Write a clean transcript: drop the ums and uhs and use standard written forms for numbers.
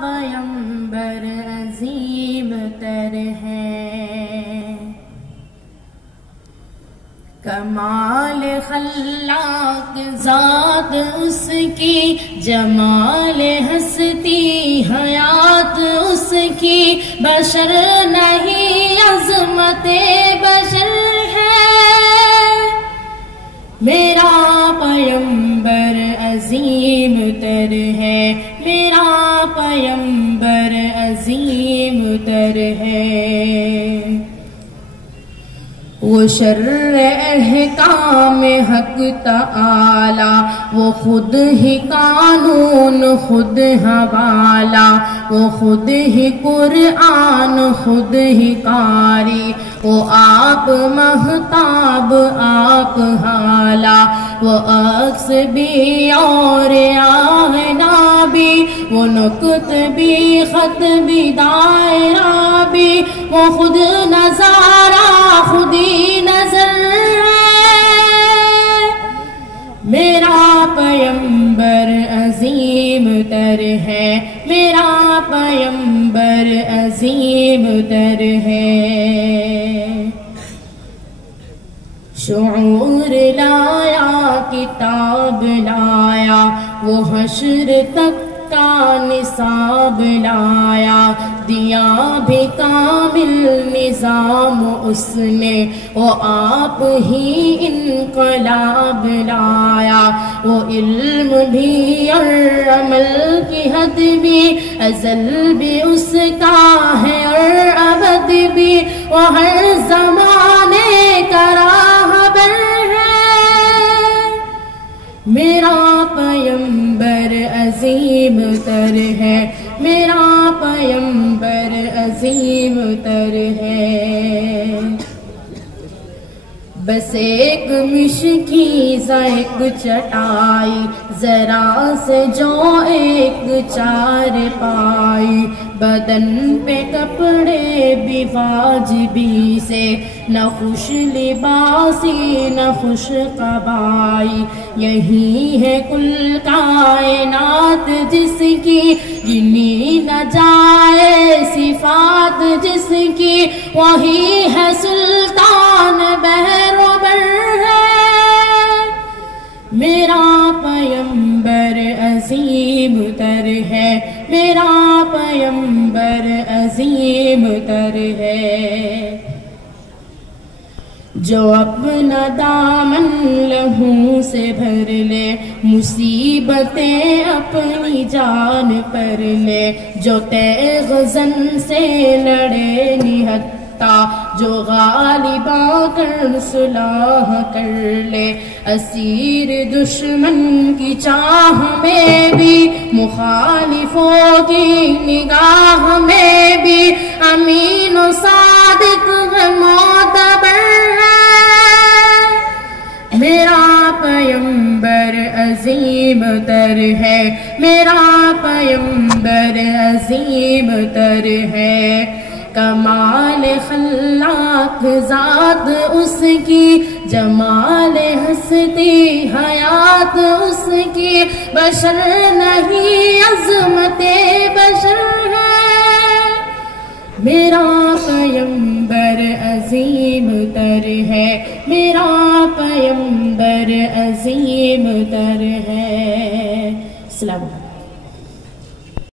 پیمبر عظیم تر ہے، کمال خلاق ذات اس کی، جمال ہستی حیات اس کی، بشر نہیں عظمت بشر ہے، میرا پیمبر عظیم تر ہے، میرا پیمبر عظیم تر ہے، وہ شرع احکام حق تعالی، وہ خود ہی قانون خود حوالہ، وہ خود ہی قرآن خود ہی قاری، وہ آپ مہتاب آپ حالہ، وہ عکس بھی اور آئینہ بھی، وہ نقط بھی خط بھی دائرہ بھی، وہ خود نظارہ خود ہی نظر ہے، میرا پیمبر عظیم تر ہے، میرا پیمبر عظیم تر ہے، شعور لایا کتاب لایا، وہ حشر تک کا نصاب لایا، دیا بھی کامل نظام اس نے، وہ آپ ہی انقلاب لایا، وہ علم بھی اور عمل کی حد بھی، ازل بھی اس کا ہے اور ابد بھی، وہ ہر زمانے کا راہبر ہے، میرا پیمبر عظیم تر ہے، میرا پیمبر عظیم تر ہے، بس ایک مشکیزہ ایک چٹائی، ذرا سے جو ایک چار پائی، بدن پہ کپڑے بھی واجبی سے، نہ خوش لباسی نہ خوش قبائی، یہی ہے کل کائنات جس کی گنی نہ جائے صفات جس کی، وہی ہے سلطان بحر و بر ہے، میرا پیمبر عظیم تر ہے، میرا پیمبر عظیم تر ہے، جو اپنا دامن لہو سے بھر لے، مصیبتیں اپنی جان پر لے، جو تیغ زن سے لڑے نہتا، جو غالبا کر صلح کر لے، اسیر دشمن کی چاہ میں بھی، مخالفوں کی نگاہ میں بھی، امین و صادق معتبر ہے، میرا پیمبر عظیم تر ہے، میرا پیمبر عظیم تر ہے، کمال خلاق ذات اس کی، جمال ہستی حیات اس کی، بشر نہیں عظمت بشر ہے، میرا پیمبر عظیم تر ہے، میرا پیمبر عظیم تر ہے۔